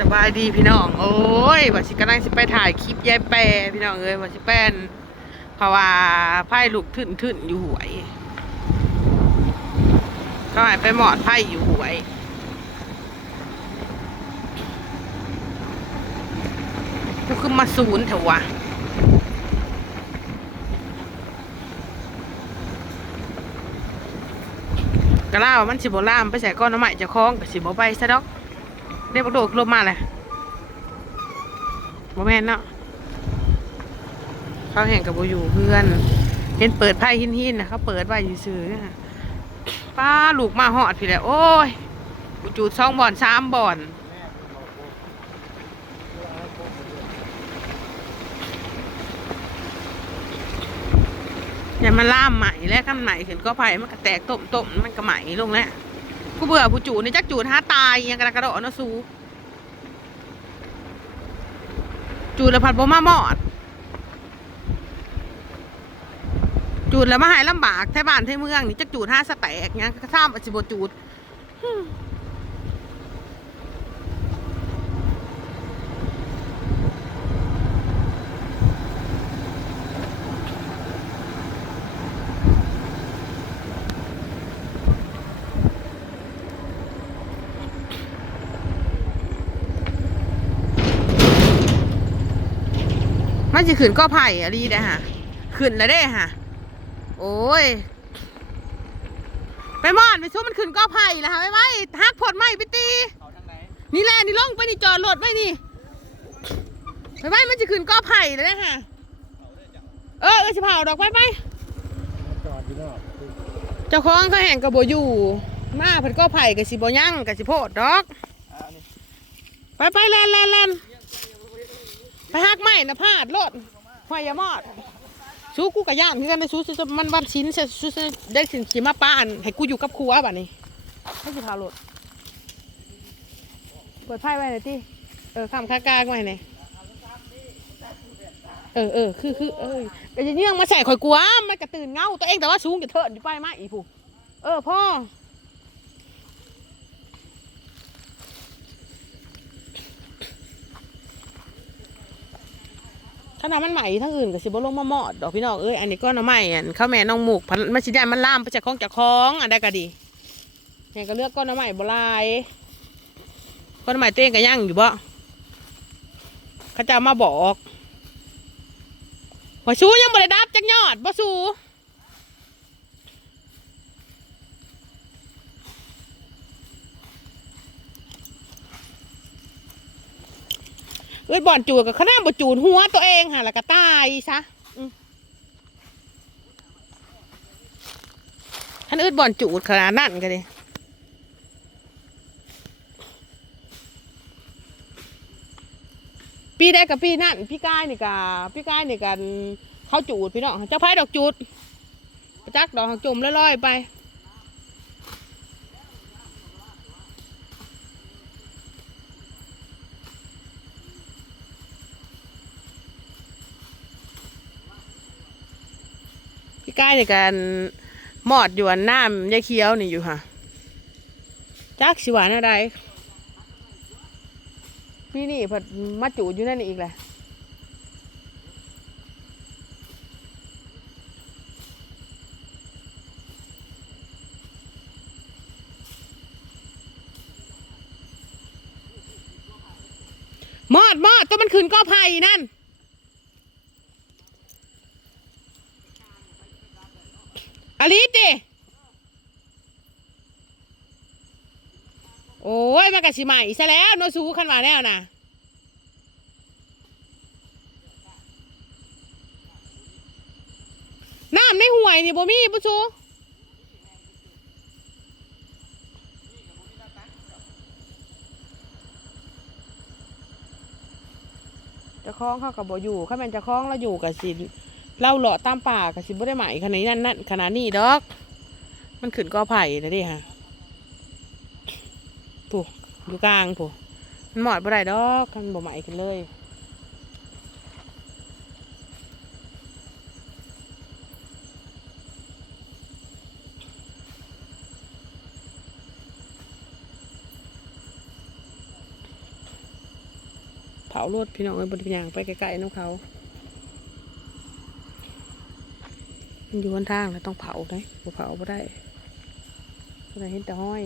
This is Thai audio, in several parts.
สบายดีพี่น้อง โอ้ยว่าสิกำลังสิไปถ่ายคลิปยายแปรพี่น้องเอ้ยว่าสิแป้นเพราะว่าไพ่ลูกทึ่นทึ่นๆอยู่หวยก็ไปหมอดไพ่อยู่หวยกูคือมาศูนย์เถอะวะกะล่าวมันสิบล่ามไปใส่ก้อนน้ำใหม่จะคล้องกับสิบไปซะดอก เรียกบักโดดลมมาเลยบ่แม่นเนาะเขาแห่งกับโบอยู่เพื่อน เห็นเปิดไพ่หินหินๆนะเขาเปิดไว้ซื่อๆนะป้าลูกมาหอดพี่แหล้วโอ้ยจูดสองบ่อนสามบ่อนอย่ามาล่ามใหม่แล้วกันใหม่ขึ้นก็ไผ่มันก็แตกต้มต้มๆมันก็ใหม่ลงแล้ว กูเบื่อผู้จูนี่จักจูด้าตายยังกระกระโดดนะสูจูดแล้วผัดบ่มาหมอด จูดแล้วมาหายลำบากแท่บ้านแท่เมืองนี่จักจูดห้าสแตกยังกระซ้ำอจิบจูด มมันจะขึ้นก็ไผ่อะดีเด้อฮะขึ้นแล้วเด้ฮะโอ้ย ไปมอนไปสู้มันขึ้นก็ไผ่แล้วฮะไปไว้ฮักผลไม้ไปตีเขาทางไหนนี่แหละนี่ลงไปนี่จอดรถไว้นี่ไปไปมันจะขึ้นก็ไผ่เลยนะฮะเออเออจะเผาดอกไปไปจอดอยู่นอกเจ้าของเขาแห่งกับโบอยู่มาเพิ่นก็ไผ่กับสิบยั่งกับสิโพดดอกอ่านี่ไปไปแลนแลนแลน ไปหักไม้นะพาดรถหอยอยามอดสู้กูกับย่านคือกันนะสู้สู้มันวันชิ้นสู้สู้สู้ได้สินสิมาป้านให้กูอยู่กับครัวบัดนี้ให้สิพารถเปิดไพ่ไว้หน่อยที่เออข้ามข้างกลางไว้หน่อยเออเออคือคือเออแต่จะเนื่องมาใส่ข่อยกลัวมันกระตื่นเงาตัวเองแต่ว่าสูงจะเถิดอยู่ไปมาอีผู้เออพ่อ ขนาดมันใหม่ทั้งอื่นก็สิบ่ลงมาหมอดดอกพี่น้องเอ้ยอันนี้ก็น้ำใหม่อันข้าวแม่น้องหมูกพันมันสิได้มันล่ามไปจากของจากของอันใดก็ดีแห่ก็เลือกก้อนน้ำใหม่บลายก้อนน้ำใหม่เต้งก็ย่างอยู่บ่เขาจะเอามาบอกว่าชูยังบ่ได้ดับจักยอดบ่สู เอ้ยบ่อนจูดกับขนาดบ่จูดหัวตัวเองค่ะแล้วก็ตายซะท่านอ้ยบ่อนจูดขนาดนั่นกันเลยปีได้กับปีนั่นพี่กายนี่กะพี่กายนี่กันเขาจูดพี่น้องเจ้าพายดอกจูดประจักดอกจุ่มลอยๆไป กายในการมอดอยู่อันน้ำยายเคี้ยวนี่อยู่ค่ะจักสิหวานอะไรพี่นี่เพัดมาจูดอยู่นั่นอีกแหละมอดมอดตัวมันขึ้นก็ไผ่นั่น ลิสดิโอ้ยมันกะสิใหม่ซะแล้วโนซูขันมาแล้วนะน้ำในห่วยนี่บ่มีปุ๊ซูจะคล้องเขากับบ่อยู่ข้าแม่นจะคล้องเราอยู่กับสิ เล่าหล่อตามป่ากับสิบได้ใหม่ขนาดนี้นนั่นขนาดนี้ดอก มันขึ้นกอไผ่นะดิฮะผูอยู่กลางผูมันหมอดบ่ได้ดอกมันบ่ใหม่ขึ้นเลยเผารถพี่น้องเอ้ยบนยางไปไกลๆน้องเขา มันอยู่บนทางแล้วต้องเผาได้บ่เผาบ่ได้บ่ได้เห็นแต่ห้อย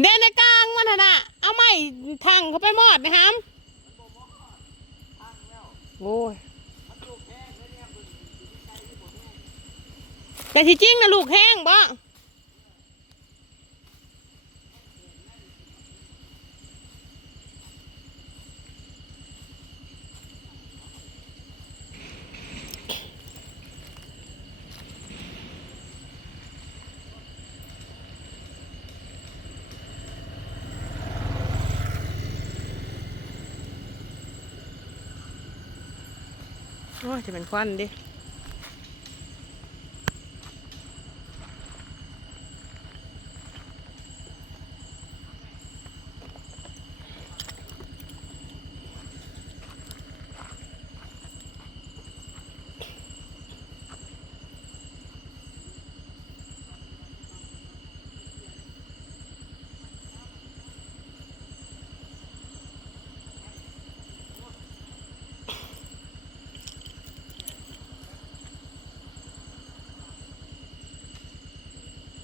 เด่นในกลางมันน่ะนะเอาไม้ทางเขาไปมอดนะฮัมโอ้ยแต่ที่จริงนะลูกแห้งบ่ โอ้จะเป็นควันดิ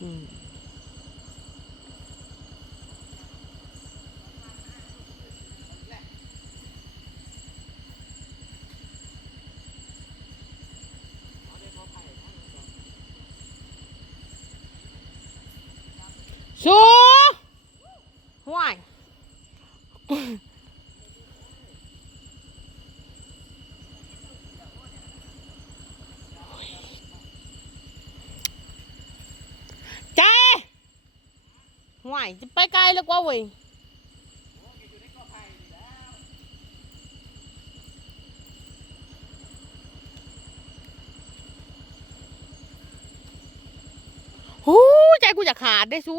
อืมสู้ห่วยใจห่ วยจะไปไกลแล้วกว่าเว้ยหูใจกูจะขาดได้สู้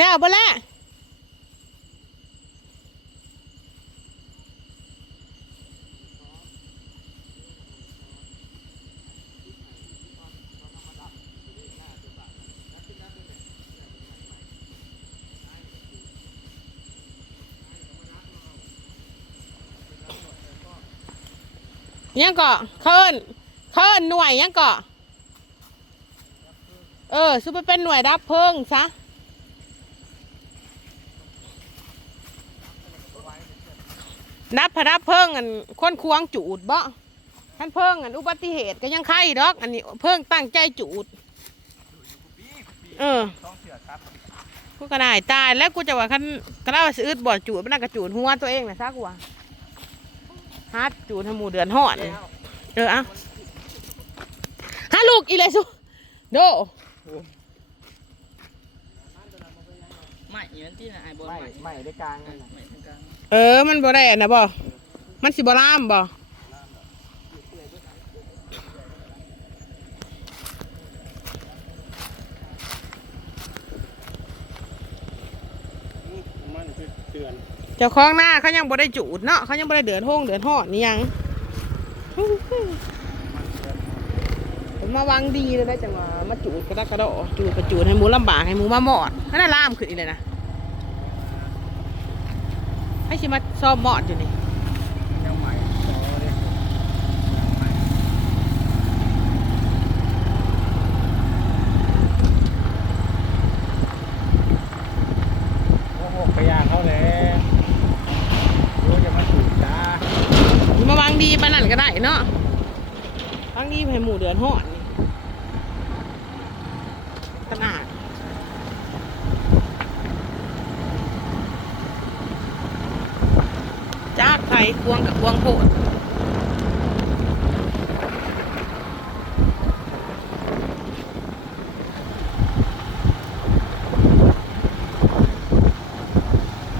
แล้วบ่ละยังเกาะเคินเคินหน่วยยังเกาะเออซุปไปเป็นหน่วยดับเพลิงซะ นับพระดับเพิ่งอันคนควงจูดบ่ท่านเพิ่งอันอุบัติเหตุก็ยังไข่ดอก อันนี้เพิ่งตั้งใจจูด เออต้องเสือครับกูก็ได้ตายแล้วกูจะว่าคันกระว่าสิอึดบ่จูดมันน่ากระจูดหัวตัวเองนะซักว่าฮัดจูดให้หมูเดือนหอดเลยเออเอาฮาลูกอีเลยสุโดไม่อีมันที่ไหนะไอ้บอลไม่ใหม่ไม่ได้กลางเอนั่นอน่ะใหม่ทางกลาง เออ มันบ่ได้อันนะบ่ มันสิบ่ล่ามบ่มันคือเตือนเจ้าของหน้าเขายังบ่ได้จูดเนาะเขายังบ่ได้เดือดห้องเดือดหอดนี่ยังผมมาวางดีเลยได้จังหวะมาจูดกระดักกระโดดจูดกระจูดให้หมูลำบากให้หมูมาหมอดนั่นน่ะล่ามขึ้นอีเลยนะ ให้ชิมาซ่อมหมอดอยู่นี่ยังใหม่ต่อเลยยังใหม่โอ้โหขยะเขาเลยรู้จะมาถูกจ้ามาวางดีปานนั่นก็ได้เนาะวางดีให้หมูเดือดหอดนี่ขนาดจากไข่ ควงกับควงโพด